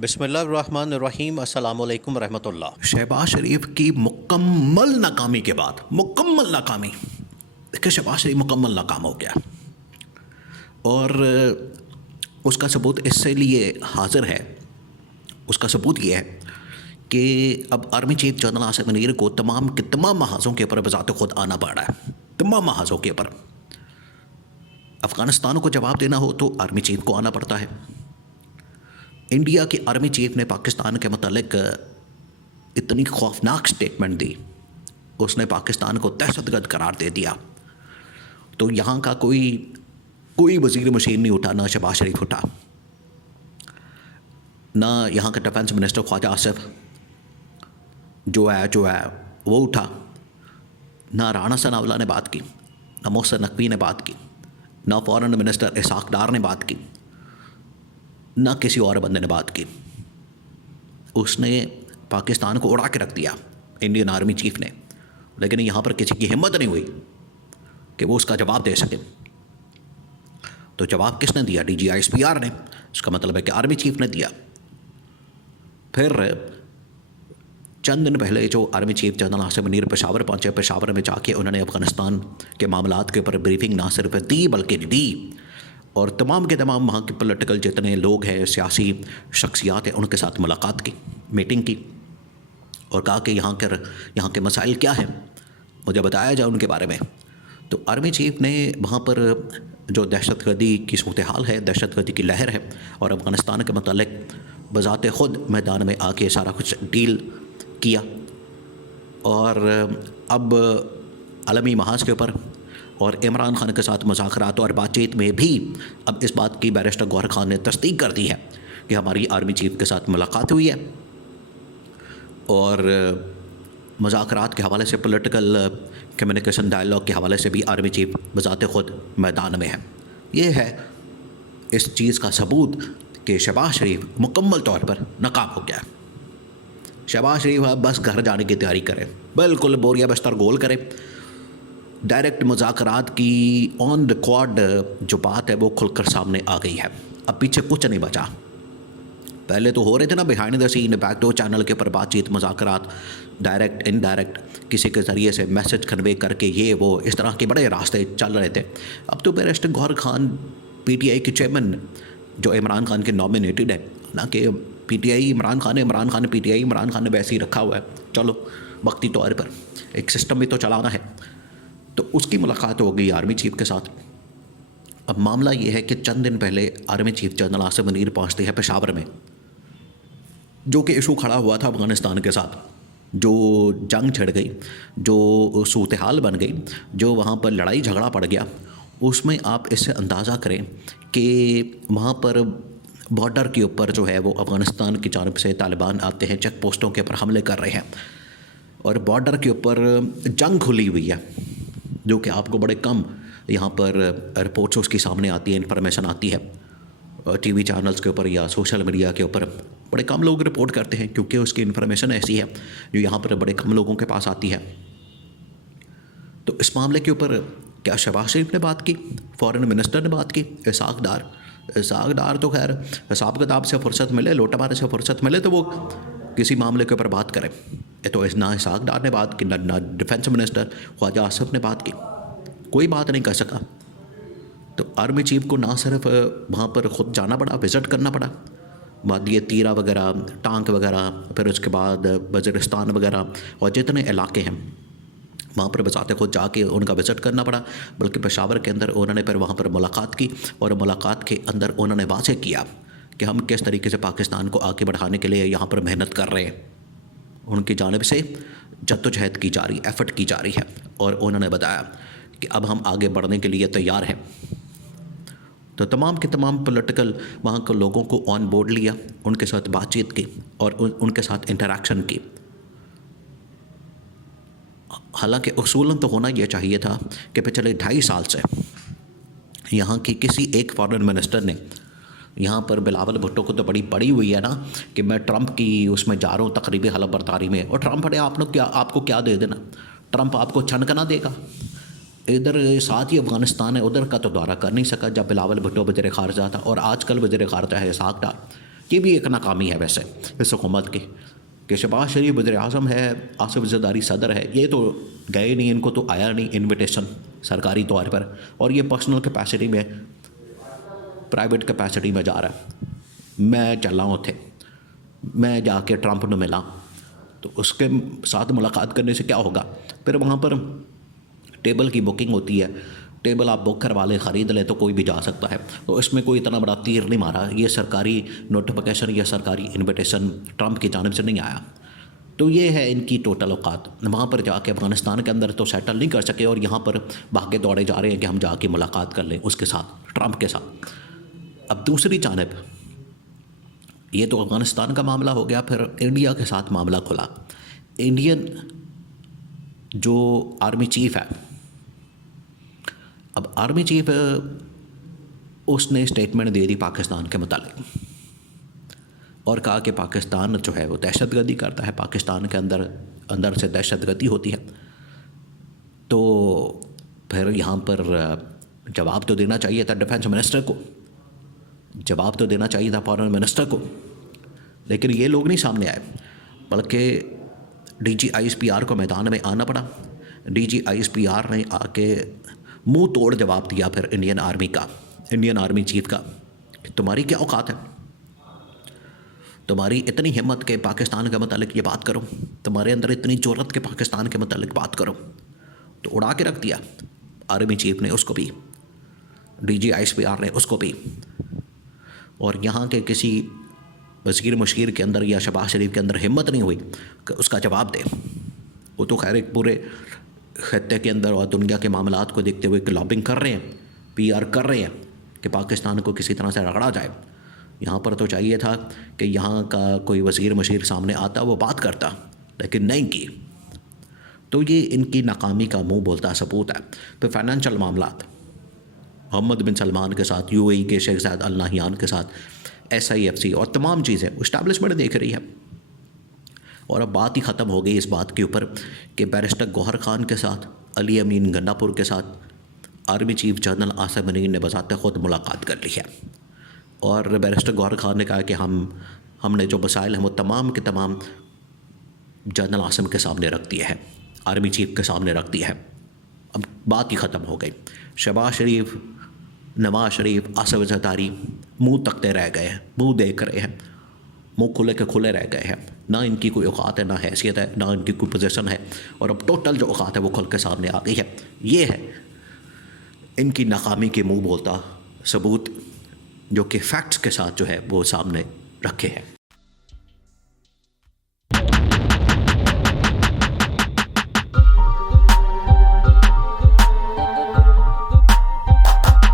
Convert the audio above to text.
बिस्मिल्लाहिर्रहमानिर्रहीम अस्सलामु अलैकुम रहमतुल्लाह। शहबाज शरीफ की मुकम्मल नाकामी के बाद मुकम्मल नाकामी, देखिए शहबाज शरीफ मुकम्मल नाकाम हो गया और उसका सबूत इससे लिए हाजिर है। उसका सबूत ये है कि अब army chief general Asif Munir को तमाम के तमाम महाजों के ऊपर बजाते खुद आना पड़ रहा है। तमाम महाजों के ऊपर अफ़गानिस्तान को जवाब देना हो तो आर्मी चीफ को आना पड़ता है। इंडिया की आर्मी चीफ ने पाकिस्तान के मतलब इतनी खौफनाक स्टेटमेंट दी, उसने पाकिस्तान को दहशतगर्द करार दे दिया। तो यहाँ का कोई वज़ीर मशीन नहीं उठा, ना शहबाज शरीफ उठा, ना यहाँ का डिफेंस मिनिस्टर ख्वाजा आसिफ जो है वो उठा, ना राणा सनावला ने बात की, ना मोहसिन नकवी ने बात की, ना फॉरेन मिनिस्टर इसाक डार ने बात की, ना किसी और बंदे ने बात की। उसने पाकिस्तान को उड़ा के रख दिया इंडियन आर्मी चीफ ने, लेकिन यहाँ पर किसी की हिम्मत नहीं हुई कि वो उसका जवाब दे सके। तो जवाब किसने दिया? DGISPR ने। इसका मतलब है कि आर्मी चीफ ने दिया। फिर चंद दिन पहले जो army chief general Asif Munir Peshawar पहुँचे, पेशावर में जाके उन्होंने अफ़गानिस्तान के मामलात के ऊपर ब्रीफिंग ना सिर्फ दी बल्कि दी और तमाम के तमाम वहाँ के पॉलिटिकल जितने लोग हैं, सियासी शख्सियात हैं, उनके साथ मुलाकात की, मीटिंग की और कहा कि यहाँ के मसाइल क्या हैं, मुझे बताया जाए उनके बारे में। तो आर्मी चीफ ने वहाँ पर जो दहशतगर्दी की सूरत हाल है, दहशतगर्दी की लहर है और अफ़गानिस्तान के मतलब बज़ाते ख़ुद मैदान में आके सारा कुछ डील किया और अब आलमी महाज के ऊपर और इमरान खान के साथ मुज़ाकरात और बातचीत में भी अब इस बात की बैरिस्टर गौहर खान ने तस्दीक कर दी है कि हमारी आर्मी चीफ के साथ मुलाकात हुई है और मुज़ाकरात के हवाले से, पॉलिटिकल कम्युनिकेशन डायलॉग के हवाले से भी आर्मी चीफ बज़ाते ख़ुद मैदान में है। ये है इस चीज़ का सबूत कि शहबाज शरीफ मुकम्मल तौर पर नाकाम हो गया। शहबाज शरीफ अब बस घर जाने की तैयारी करें, बिल्कुल बोरिया बस्तर गोल करें। डायरेक्ट मुज़ाकरात की ऑन रिकॉर्ड जो बात है वो खुलकर सामने आ गई है। अब पीछे कुछ नहीं बचा। पहले तो हो रहे थे ना behind the scene, backdoor channel के ऊपर बातचीत, मुज़ाकरात, डायरेक्ट इनडायरेक्ट किसी के ज़रिए से मैसेज कन्वे करके ये वो इस तरह के बड़े रास्ते चल रहे थे। अब तो बैरिस्टर गौहर खान PTI के चेयरमैन जो इमरान खान के नॉमिनेटेड है, ना कि PTI इमरान खान PTI इमरान खान ने वैसे ही रखा हुआ है, चलो वक्ती तौर पर एक सिस्टम भी तो चलाना है। तो उसकी मुलाकात हो गई आर्मी चीफ के साथ। अब मामला ये है कि चंद दिन पहले army chief general Asif Munir पहुँचते हैं पेशावर में, जो कि इशू खड़ा हुआ था अफ़गानिस्तान के साथ, जो जंग छिड़ गई, जो सूरत हाल बन गई, जो वहाँ पर लड़ाई झगड़ा पड़ गया, उसमें आप इससे अंदाज़ा करें कि वहाँ पर बॉर्डर के ऊपर जो है वो अफ़गानिस्तान की जानब से तालिबान आते हैं, चेक पोस्टों के ऊपर हमले कर रहे हैं और बॉर्डर के ऊपर जंग खुली हुई है, जो कि आपको बड़े कम यहाँ पर रिपोर्ट्स उसकी सामने आती है, इन्फॉर्मेशन आती है TV चैनल्स के ऊपर या सोशल मीडिया के ऊपर बड़े कम लोग रिपोर्ट करते हैं, क्योंकि उसकी इन्फॉर्मेशन ऐसी है जो यहाँ पर बड़े कम लोगों के पास आती है। तो इस मामले के ऊपर क्या शहबाज शरीफ ने बात की, फॉरेन मिनिस्टर ने बात की, इसाक डार तो खैर हिसाब किताब से फुर्सत मिले, लोटा मारे से फुर्सत मिले तो वो किसी मामले के ऊपर बात करें। तो ना इसाक डार ने बात की, ना डिफेंस मिनिस्टर ख्वाजा आसिफ ने बात की, कोई बात नहीं कर सका। तो आर्मी चीफ को ना सिर्फ वहाँ पर ख़ुद जाना पड़ा, विज़िट करना पड़ा, वादी तीरा वगैरह, टांक वगैरह, फिर उसके बाद वज़ीरिस्तान वगैरह और जितने इलाके हैं वहाँ पर बसाते खुद जाके उनका विज़िट करना पड़ा, बल्कि पेशावर के अंदर उन्होंने फिर वहाँ पर मुलाकात की और मुलाकात के अंदर उन्होंने वाज़ेह किया कि हम किस तरीके से पाकिस्तान को आगे बढ़ाने के लिए यहाँ पर मेहनत कर रहे हैं। उनकी जानिब से जद्दोजहद की जा रही, एफ़र्ट की जा रही है और उन्होंने बताया कि अब हम आगे बढ़ने के लिए तैयार हैं। तो तमाम के तमाम पॉलिटिकल वहाँ के लोगों को ऑन बोर्ड लिया, उनके साथ बातचीत की और उनके साथ इंटरेक्शन की। हालांकि उसूलन तो होना यह चाहिए था कि पिछले 2.5 साल से यहाँ की किसी एक फॉरेन मिनिस्टर ने, यहाँ पर बिलावल भुट्टो को तो बड़ी पड़ी हुई है ना कि मैं ट्रंप की उसमें जा रहा हूँ तकरीबी हलफ बर्दारी में, और ट्रंप ने आपको क्या दे देना, ट्रंप आपको छनकना देगा। इधर साथ ही अफ़गानिस्तान है, उधर का तो दौरा कर नहीं सका जब बिलावल भुट्टो वज़ीर ख़ारजा था, और आजकल वज़ीर ख़ारजा है इसाक डार। ये भी एक नाकामी है वैसे इस हुकूमत की कि शहबाज शरीफ वज़ीर आज़म है, आसिफ ज़रदारी सदर है, ये तो गए नहीं, इनको तो आया नहीं इनविटेशन सरकारी तौर पर, और ये पर्सनल कैपेसिटी में, प्राइवेट कैपेसिटी में जा रहा है। मैं चल रहा हूँ उत्थे, मैं जाके ट्रंप को मिला, तो उसके साथ मुलाकात करने से क्या होगा? फिर वहाँ पर टेबल की बुकिंग होती है, टेबल आप बुक करवा लें, ख़रीद लें तो कोई भी जा सकता है। तो इसमें कोई इतना बड़ा तीर नहीं मारा, ये सरकारी नोटिफिकेशन या सरकारी इन्विटेशन ट्रंप की जानिब से नहीं आया। तो ये है इनकी टोटल औकात। वहाँ पर जाके अफ़गानिस्तान के अंदर तो सेटल नहीं कर सके, और यहाँ पर भागे दौड़े जा रहे हैं कि हम जाके मुलाकात कर लें उसके साथ, ट्रंप के साथ। अब दूसरी जानिब, ये तो अफ़गानिस्तान का मामला हो गया, फिर इंडिया के साथ मामला खुला। इंडियन जो आर्मी चीफ़ है, अब आर्मी चीफ उसने स्टेटमेंट दे दी पाकिस्तान के मुतालिक, और कहा कि पाकिस्तान जो है वो दहशतगर्दी करता है, पाकिस्तान के अंदर से दहशतगर्दी होती है। तो फिर यहाँ पर जवाब तो देना चाहिए था डिफेंस मिनिस्टर को, जवाब तो देना चाहिए था फॉरेन मिनिस्टर को, लेकिन ये लोग नहीं सामने आए, बल्कि DG ISPR को मैदान में आना पड़ा। DG ISPR ने आके मुंह तोड़ जवाब दिया फिर इंडियन आर्मी चीफ का, कि तुम्हारी क्या औकात है, तुम्हारी इतनी हिम्मत के पाकिस्तान के मतलब ये बात करो, तुम्हारे अंदर इतनी ज़रूरत के पाकिस्तान के मतलब बात करो। तो उड़ा के रख दिया आर्मी चीफ ने उसको भी, DG ISPR ने उसको भी, और यहाँ के किसी वज़ीर मुशीर के अंदर या शहबाज शरीफ के अंदर हिम्मत नहीं हुई कि उसका जवाब दे। वो तो खैर एक पूरे खत्ते के अंदर और दुनिया के मामलात को देखते हुए लॉबिंग कर रहे हैं, PR कर रहे हैं कि पाकिस्तान को किसी तरह से रगड़ा जाए। यहाँ पर तो चाहिए था कि यहाँ का कोई वज़ीर मुशीर सामने आता, वो बात करता, लेकिन नहीं की। तो ये इनकी नाकामी का मुंह बोलता सबूत है। तो फाइनेंशियल मामलात मोहम्मद बिन सलमान के साथ, UAE के शेख ज़ायद अल नहयान के साथ, SIFC और तमाम चीज़ें इस्टेब्लिशमेंट देख रही है। और अब बात ही ख़त्म हो गई इस बात के ऊपर कि बैरिस्टर गौहर खान के साथ, अली अमीन गन्नापुर के साथ army chief general Asim Munir ने बज़ाते ख़ुद मुलाकात कर ली है, और बैरिस्टर गौहर खान ने कहा कि हमने जो मसाइल हैं वो तमाम के तमाम जनरल आसिम के सामने रख दिए हैं, आर्मी चीफ के सामने रख दिया है। अब बात ही ख़त्म हो गई। शहबाज शरीफ, नवाज शरीफ, आसिफ ज़रदारी मुँह तकते रह गए हैं, मुँह देख रहे हैं, मुँह खुले के खुले रह गए हैं। ना इनकी कोई औकात है, ना हैसियत है, ना इनकी कोई पोजीशन है, और अब टोटल जो औकात है वो खुल के सामने आ गई है। ये है इनकी नाकामी के मुंह बोलता सबूत, जो कि फैक्ट्स के साथ जो है वो सामने रखे हैं।